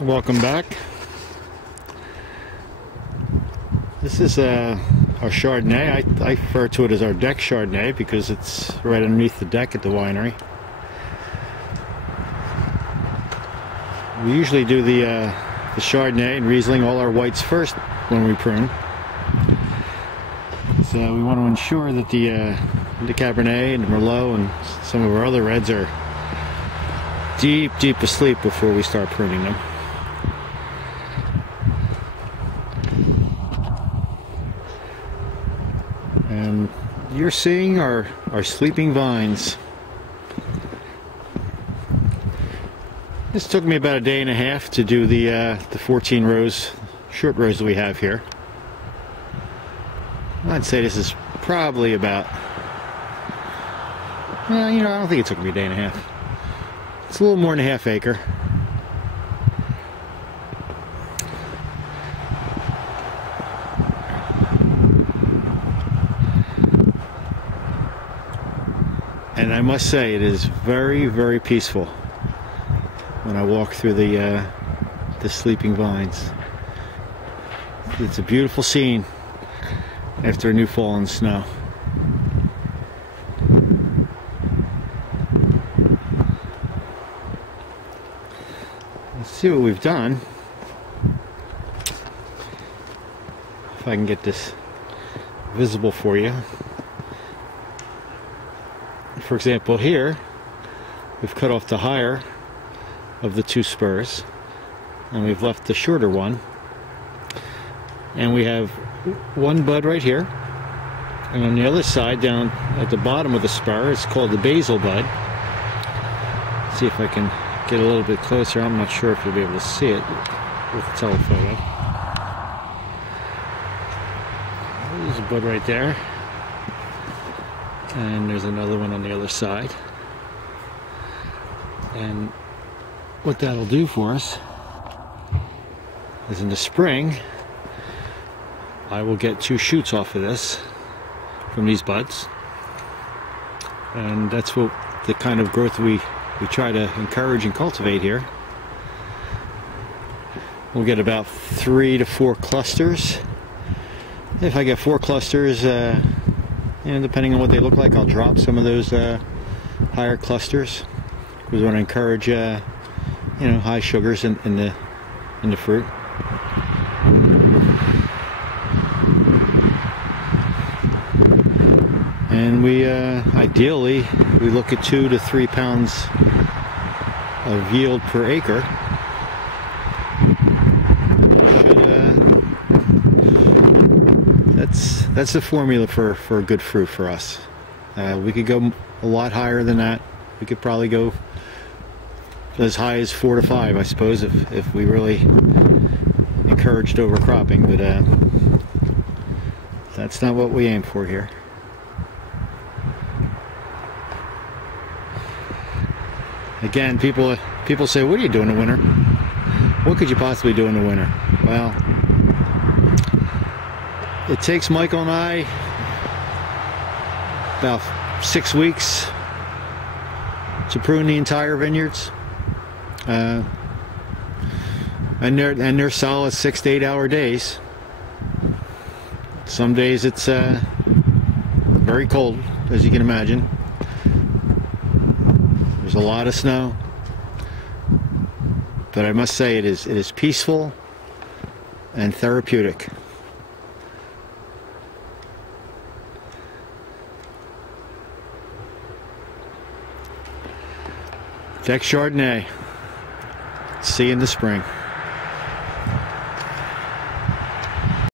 Welcome back. This is our Chardonnay. I refer to it as our deck Chardonnay because it's right underneath the deck at the winery. We usually do the Chardonnay and Riesling, all our whites first when we prune. So we want to ensure that the Cabernet and the Merlot and some of our other reds are deep asleep before we start pruning them. And you're seeing our sleeping vines. This took me about a day and a half to do the 14 rows, short rows that we have here. I'd say this is probably about, well, I don't think it took me a day and a half. It's a little more than a half acre. And I must say, it is very peaceful when I walk through the sleeping vines. It's a beautiful scene after a new fallen snow. Let's see what we've done. If I can get this visible for you. For example, here we've cut off the higher of the two spurs and we've left the shorter one, and we have one bud right here, and on the other side down at the bottom of the spur it's called the basil bud. Let's see if I can get a little bit closer. I'm not sure if you'll be able to see it with the telephoto. There's a bud right there. And there's another one on the other side. And what that'll do for us is in the spring I will get 2 shoots off of this from these buds. And that's what the kind of growth we try to encourage and cultivate here. We'll get about 3 to 4 clusters. If I get 4 clusters, and depending on what they look like, I'll drop some of those higher clusters. We want to encourage, high sugars in the fruit. And we ideally we look at 2 to 3 pounds of yield per acre. That's the formula for good fruit for us. We could go a lot higher than that. We could probably go as high as 4 to 5, I suppose, if we really encouraged overcropping. But that's not what we aim for here. Again, people say, "What are you doing in the winter? What could you possibly do in the winter?" Well, it takes Michael and I about 6 weeks to prune the entire vineyards, and they're solid 6 to 8 hour days. Some days it's very cold, as you can imagine. There's a lot of snow, but I must say it is peaceful and therapeutic. Deck Chardonnay. See you in the spring.